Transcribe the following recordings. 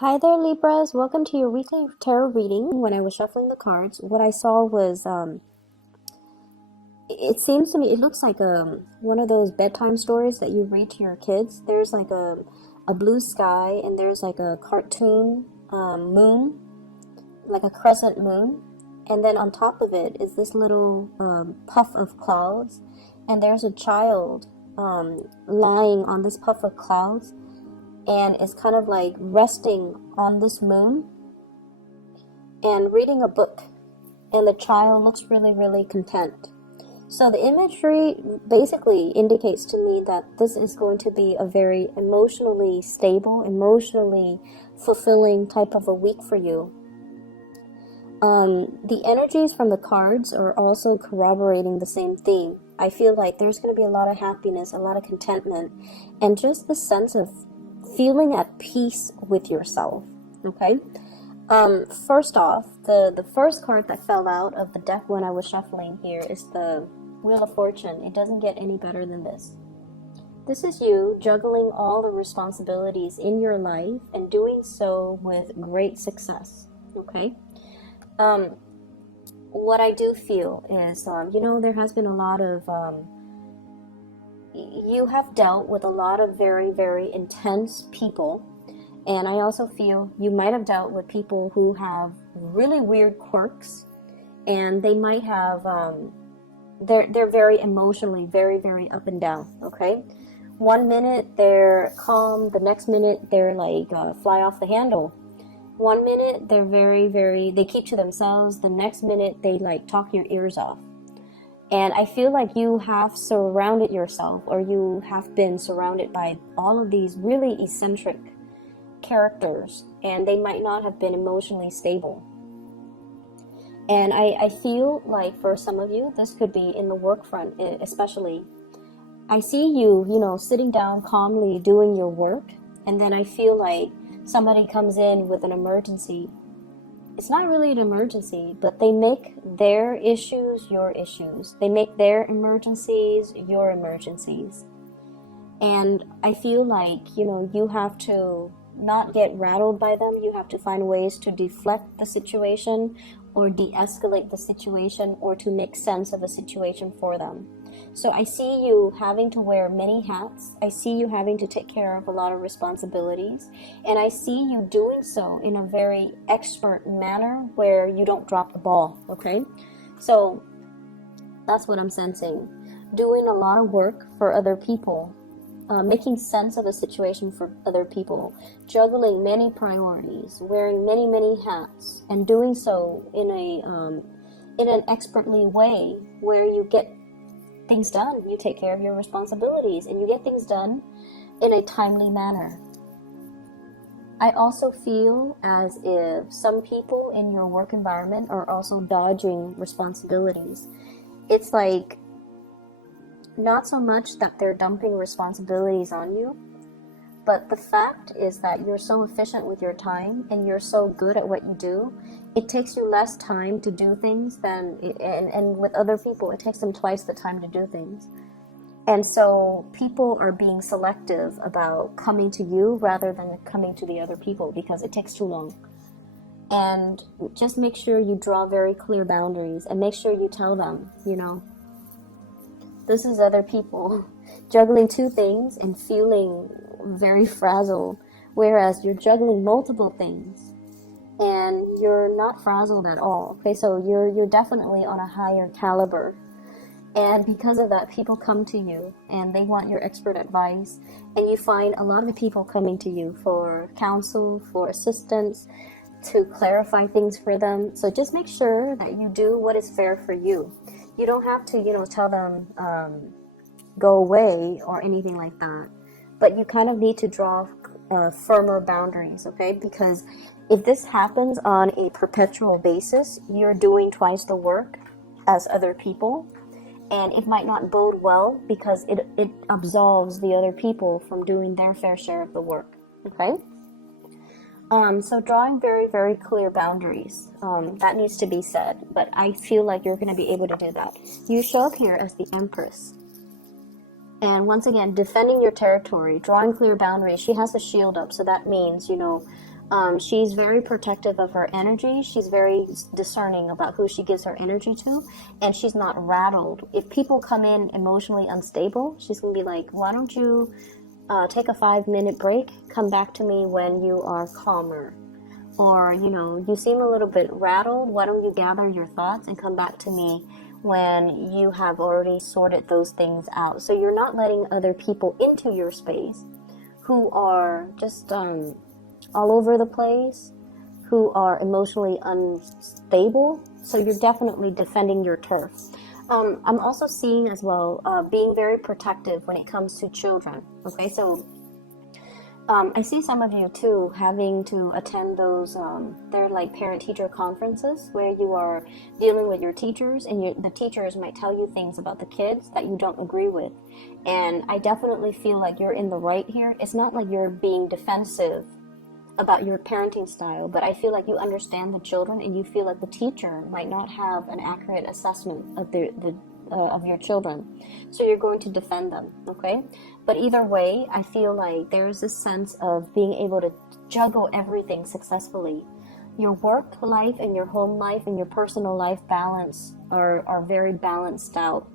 Hi there, Libras. Welcome to your weekly tarot reading. When I was shuffling the cards, what I saw was, it seems to me, it looks like one of those bedtime stories that you read to your kids. There's like a blue sky, and there's like a cartoon moon, like a crescent moon. And then on top of it is this little puff of clouds, and there's a child lying on this puff of clouds and is kind of like resting on this moon and reading a book, and the child looks really, really content. So the imagery basically indicates to me that this is going to be a very emotionally stable, emotionally fulfilling type of a week for you. The energies from the cards are also corroborating the same theme. I feel like there's going to be a lot of happiness, a lot of contentment, and just the sense of feeling at peace with yourself. Okay. First off, the first card that fell out of the deck when I was shuffling here is the Wheel of Fortune. It doesn't get any better than this. This is you juggling all the responsibilities in your life and doing so with great success. Okay. What I do feel is, there has been a lot of you have dealt with a lot of very, very intense people, and I also feel you might have dealt with people who have really weird quirks, and they might have they're very emotionally very, very up and down. Okay, one minute they're calm, the next minute they're like fly off the handle. One minute they're very, very, they keep to themselves, the next minute they like talk your ears off. And I feel like you have surrounded yourself, or you have been surrounded by all of these really eccentric characters, and they might not have been emotionally stable. And I feel like for some of you, this could be in the work front especially. I see you, sitting down calmly doing your work, and then I feel like somebody comes in with an emergency. It's not really an emergency, but they make their issues your issues. They make their emergencies your emergencies. And I feel like, you have to not get rattled by them. You have to find ways to deflect the situation or de-escalate the situation, or to make sense of a situation for them. So I see you having to wear many hats. I see you having to take care of a lot of responsibilities. And I see you doing so in a very expert manner where you don't drop the ball, okay? So that's what I'm sensing. Doing a lot of work for other people, making sense of a situation for other people, juggling many priorities, wearing many, many hats, and doing so in an expertly way where you get things done. You take care of your responsibilities, and you get things done in a timely manner. I also feel as if some people in your work environment are also dodging responsibilities. It's like not so much that they're dumping responsibilities on you, but the fact is that you're so efficient with your time and you're so good at what you do, it takes you less time to do things and with other people, it takes them twice the time to do things. And so people are being selective about coming to you rather than coming to the other people because it takes too long. And just make sure you draw very clear boundaries, and make sure you tell them, this is other people juggling two things and feeling very frazzled, whereas you're juggling multiple things and you're not frazzled at all. Okay, so you're definitely on a higher caliber, and because of that, people come to you and they want your expert advice, and you find a lot of people coming to you for counsel, for assistance, to clarify things for them. So just make sure that you do what is fair for you. You don't have to, tell them go away or anything like that, but you kind of need to draw firmer boundaries, okay? Because if this happens on a perpetual basis, you're doing twice the work as other people, and it might not bode well because it absolves the other people from doing their fair share of the work, okay? So drawing very, very clear boundaries, that needs to be said, but I feel like you're going to be able to do that. You show up here as the Empress. And once again, defending your territory, drawing clear boundaries. She has the shield up, so that means, She's very protective of her energy. She's very discerning about who she gives her energy to, and she's not rattled. If people come in emotionally unstable, she's going to be like, why don't you take a 5-minute break, come back to me when you are calmer. Or, you seem a little bit rattled. Why don't you gather your thoughts and come back to me when you have already sorted those things out. So you're not letting other people into your space who are just all over the place, who are emotionally unstable. So you're definitely defending your turf. I'm also seeing as well being very protective when it comes to children. Okay, so I see some of you too having to attend those, they're like parent-teacher conferences where you are dealing with your teachers, and the teachers might tell you things about the kids that you don't agree with. And I definitely feel like you're in the right here. It's not like you're being defensive about your parenting style, but I feel like you understand the children, and you feel like the teacher might not have an accurate assessment of of your children, so you're going to defend them. Okay, but either way, I feel like there's this sense of being able to juggle everything successfully. Your work life and your home life and your personal life balance are very balanced out,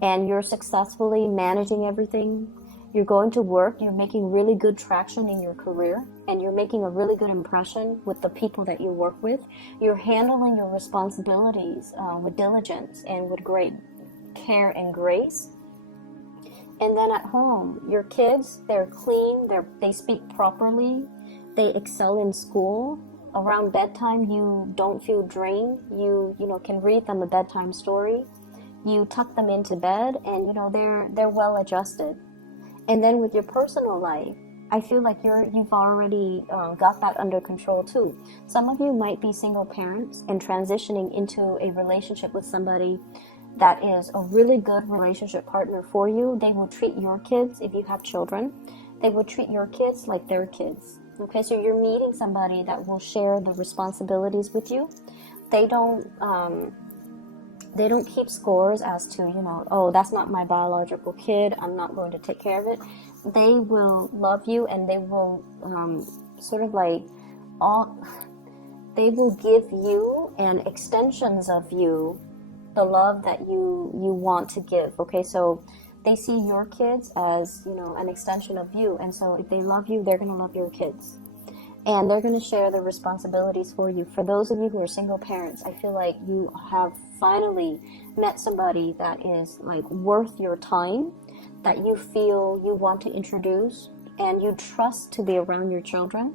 and you're successfully managing everything. You're going to work, you're making really good traction in your career, and you're making a really good impression with the people that you work with. You're handling your responsibilities with diligence and with great care and grace. And then at home, your kids, they're clean, they speak properly, they excel in school. Around bedtime, you don't feel drained. You can read them a bedtime story. You tuck them into bed, and they're well adjusted. And then with your personal life, I feel like you've already got that under control too. Some of you might be single parents and transitioning into a relationship with somebody that is a really good relationship partner for you. They will treat your kids, if you have children, they will treat your kids like their kids. Okay, so you're meeting somebody that will share the responsibilities with you. They don't keep scores as to, oh, that's not my biological kid, I'm not going to take care of it. They will love you, and they will they will give you and extensions of you the love that you want to give. Okay, so they see your kids as, an extension of you. And so if they love you, they're going to love your kids. And they're going to share the responsibilities for you. For those of you who are single parents, I feel like you have finally met somebody that is like worth your time, that you feel you want to introduce and you trust to be around your children.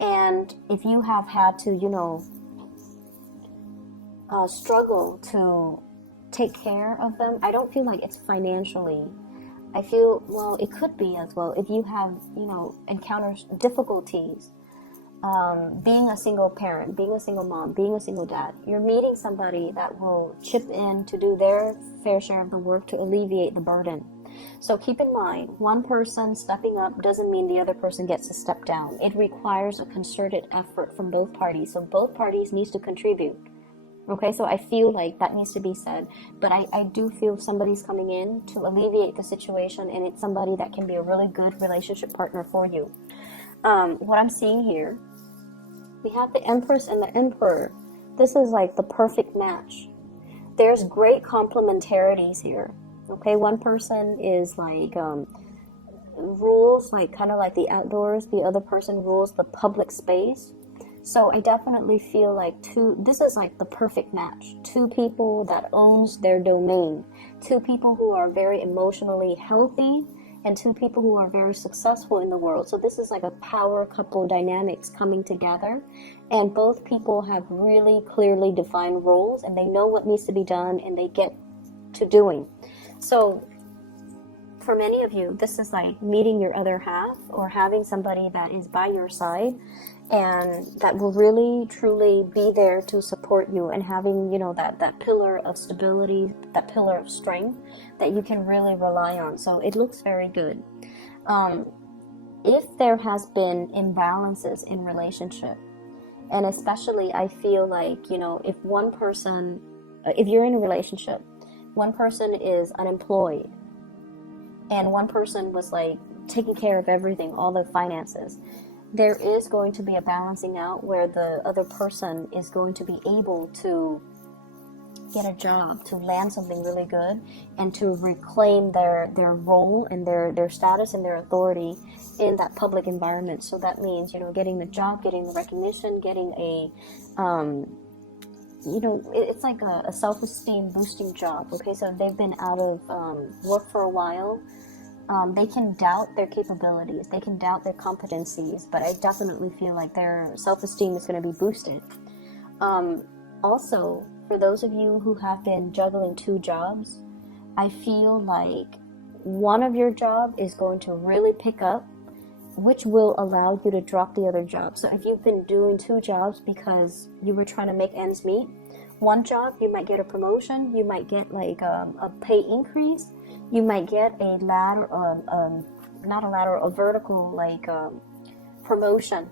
And if you have had to, struggle to take care of them, I don't feel like it's financially. I feel, well, it could be as well if you have, encountered difficulties being a single parent, being a single mom, being a single dad. You're meeting somebody that will chip in to do their fair share of the work to alleviate the burden. So keep in mind, one person stepping up doesn't mean the other person gets to step down. It requires a concerted effort from both parties. So both parties needs to contribute. Okay, so I feel like that needs to be said, but I do feel somebody's coming in to alleviate the situation, and it's somebody that can be a really good relationship partner for you. What I'm seeing here, we have the Empress and the Emperor. This is like the perfect match. There's great complementarities here. Okay, one person is like rules like kind of like the outdoors, the other person rules the public space. So I definitely feel like this is like the perfect match. Two people that owns their domain. Two people who are very emotionally healthy, and two people who are very successful in the world. So this is like a power couple dynamics coming together. And both people have really clearly defined roles, and they know what needs to be done, and they get to doing. So for many of you, this is like meeting your other half, or having somebody that is by your side and that will really truly be there to support you, and having that pillar of stability, that pillar of strength that you can really rely on. So it looks very good. If there has been imbalances in relationship, and especially I feel like if one person, if you're in a relationship, one person is unemployed and one person was like taking care of everything, all the finances, there is going to be a balancing out where the other person is going to be able to get a job, to land something really good, and to reclaim their role and their status and their authority in that public environment. So that means, you know, getting the job, getting the recognition, getting a you know, it's like a self-esteem boosting job. Okay, so they've been out of work for a while. They can doubt their capabilities, they can doubt their competencies, but I definitely feel like their self-esteem is going to be boosted. Also, for those of you who have been juggling 2 jobs, I feel like one of your job is going to really pick up, which will allow you to drop the other job. So if you've been doing 2 jobs because you were trying to make ends meet, one job you might get a promotion, you might get like a pay increase, you might get a ladder, not a ladder, a vertical like promotion,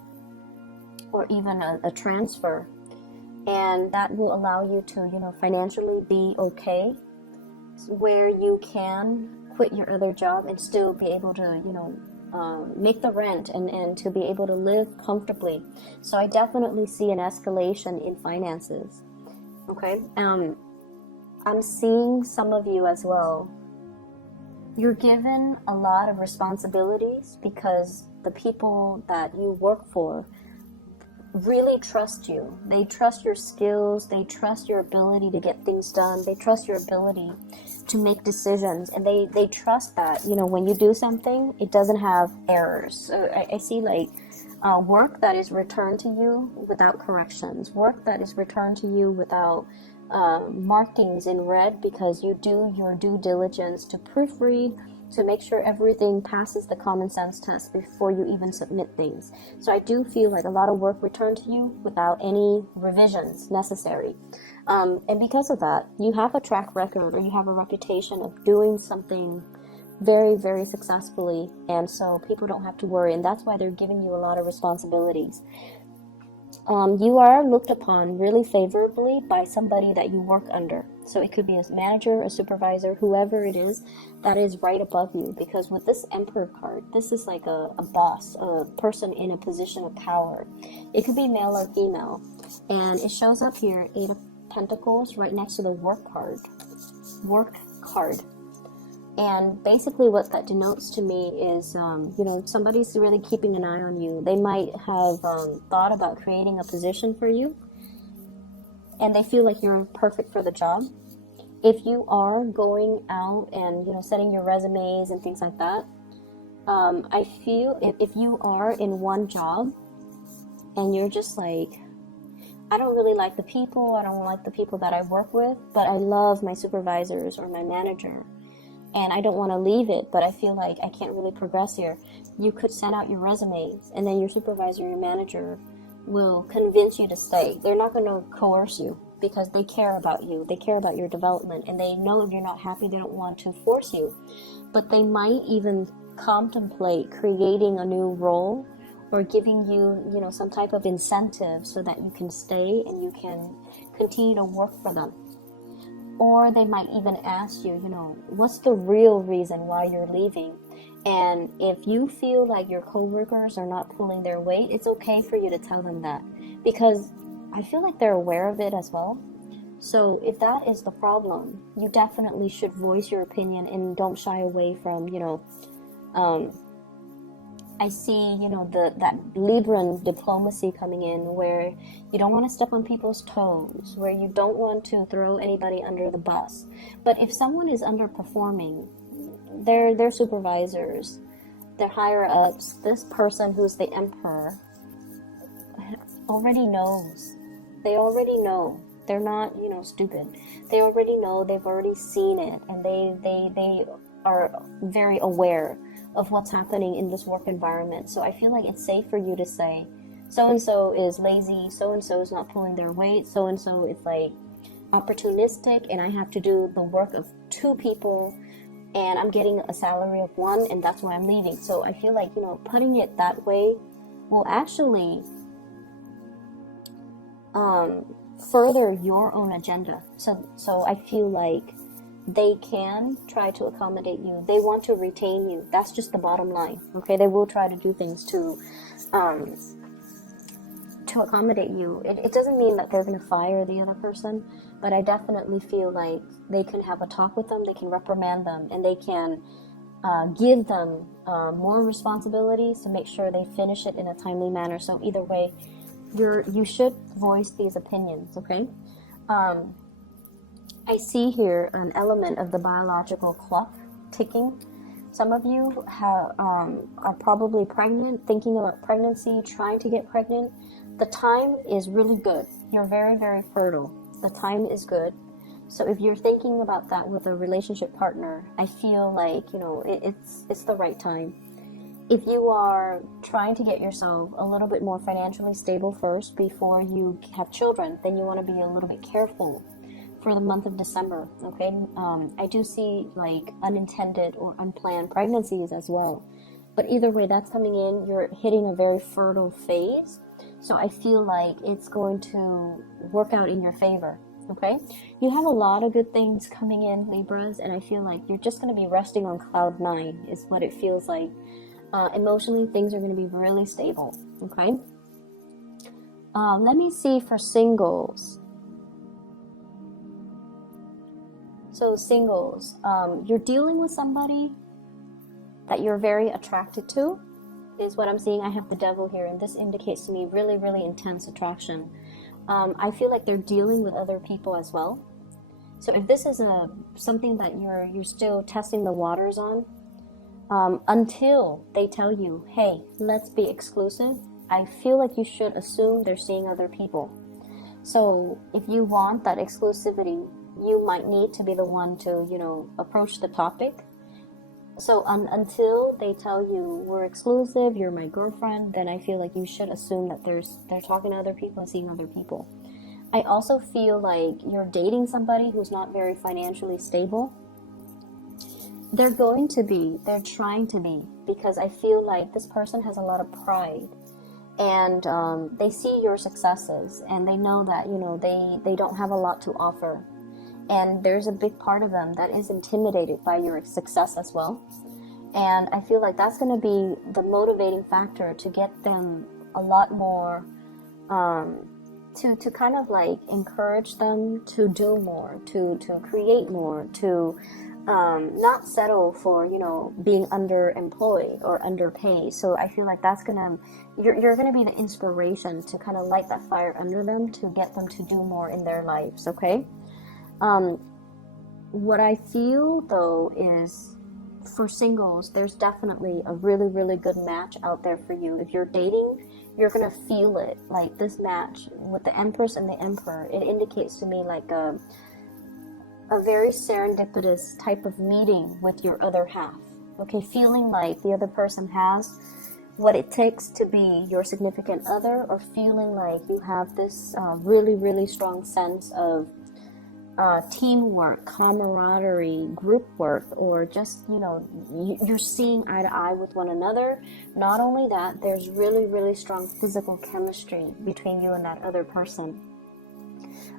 or even a transfer, and that will allow you to, you know, financially be okay, where you can quit your other job and still be able to, you know, make the rent and to be able to live comfortably. So I definitely see an escalation in finances. Okay, I'm seeing some of you as well. You're given a lot of responsibilities because the people that you work for really trust you. They trust your skills, they trust your ability to get things done, they trust your ability to make decisions, and they trust that, you know, when you do something, it doesn't have errors. So I see like work that is returned to you without corrections, work that is returned to you without markings in red, because you do your due diligence to proofread, to make sure everything passes the common sense test before you even submit things. So I do feel like a lot of work returned to you without any revisions necessary. And because of that, you have a track record, or you have a reputation of doing something very, very successfully, and so people don't have to worry, and that's why they're giving you a lot of responsibilities. You are looked upon really favorably by somebody that you work under. So it could be a manager, a supervisor, whoever it is that is right above you. Because with this Emperor card, this is like a boss, a person in a position of power. It could be male or female. And it shows up here, 8 of Pentacles, right next to the work card. Work card. And basically what that denotes to me is, you know, somebody's really keeping an eye on you. They might have thought about creating a position for you, and they feel like you're perfect for the job. If you are going out and, you know, setting your resumes and things like that, I feel if you are in one job and you're just like, I don't really like the people, I don't like the people that I work with, but I love my supervisors or my manager, and I don't want to leave it, but I feel like I can't really progress here. You could send out your resumes, and then your supervisor, your manager will convince you to stay. They're not going to coerce you because they care about you. They care about your development, and they know if you're not happy, they don't want to force you. But they might even contemplate creating a new role or giving you, you know, some type of incentive so that you can stay and you can continue to work for them. Or they might even ask you, you know, what's the real reason why you're leaving? And if you feel like your coworkers are not pulling their weight, it's okay for you to tell them that, because I feel like they're aware of it as well. So if that is the problem, you definitely should voice your opinion and don't shy away from, you know, I see, you know, that Libran diplomacy coming in, where you don't want to step on people's toes, where you don't want to throw anybody under the bus. But if someone is underperforming, their supervisors, their higher ups, this person who's the emperor already knows. They already know. They're not, you know, stupid. They already know. They've already seen it, and they are very aware of what's happening in this work environment. So I feel like it's safe for you to say, so-and-so is lazy, so-and-so is not pulling their weight, so-and-so is like opportunistic, and I have to do the work of 2 people, and I'm getting a salary of 1, and that's why I'm leaving. So I feel like, you know, putting it that way will actually further your own agenda. So I feel like they can try to accommodate you. They want to retain you. That's just the bottom line. Okay, they will try to do things to accommodate you. It doesn't mean that they're going to fire the other person, but I definitely feel like they can have a talk with them, they can reprimand them, and they can give them more responsibilities to make sure they finish it in a timely manner. So either way, you should voice these opinions, okay? I see here an element of the biological clock ticking. Some of you are probably pregnant, thinking about pregnancy, trying to get pregnant. The time is really good. You're very, very fertile. The time is good. So if you're thinking about that with a relationship partner, I feel like, you know, it's the right time. If you are trying to get yourself a little bit more financially stable first before you have children, then you want to be a little bit careful for the month of December, okay? I do see like unintended or unplanned pregnancies as well. But either way, that's coming in. You're hitting a very fertile phase. So I feel like it's going to work out in your favor, okay? You have a lot of good things coming in, Libras, and I feel like you're just going to be resting on cloud 9 is what it feels like. Emotionally, things are going to be really stable, okay? Let me see for singles. So singles, you're dealing with somebody that you're very attracted to, is what I'm seeing. I have the devil here, and this indicates to me really, really intense attraction. I feel like they're dealing with other people as well. So if this is something that you're still testing the waters on, until they tell you, hey, let's be exclusive, I feel like you should assume they're seeing other people. So if you want that exclusivity, you might need to be the one to, you know, approach the topic. So until they tell you we're exclusive, you're my girlfriend, then I feel like you should assume that they're talking to other people and seeing other people. I also feel like you're dating somebody who's not very financially stable. They're trying to be, because I feel like this person has a lot of pride, and they see your successes, and they know that, you know, they don't have a lot to offer. And there's a big part of them that is intimidated by your success as well. And I feel like that's going to be the motivating factor to get them a lot more, to kind of like encourage them to do more, to create more, to not settle for, you know, being underemployed or underpaid. So I feel like that's you're going to be the inspiration to kind of light that fire under them to get them to do more in their lives, okay? What I feel though is, for singles, there's definitely a really, really good match out there for you. If you're dating, you're gonna feel it. Like this match with the Empress and the Emperor, it indicates to me like a very serendipitous type of meeting with your other half. Okay, feeling like the other person has what it takes to be your significant other, or feeling like you have this really, really strong sense of teamwork, camaraderie, group work, or just, you know, you're seeing eye to eye with one another. Not only that, there's really, really strong physical chemistry between you and that other person.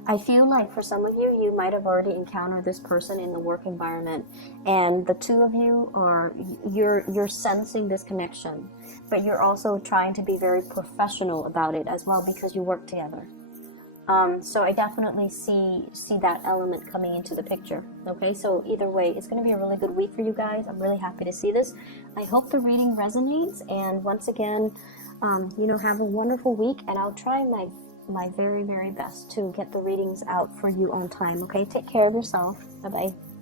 I feel like for some of you, you might have already encountered this person in the work environment, and the two of you you're sensing this connection, but you're also trying to be very professional about it as well, because you work together. So I definitely see that element coming into the picture. Okay, so either way, it's going to be a really good week for you guys. I'm really happy to see this. I hope the reading resonates, and once again, you know, have a wonderful week, and I'll try my very, very best to get the readings out for you on time. Okay, take care of yourself. Bye bye.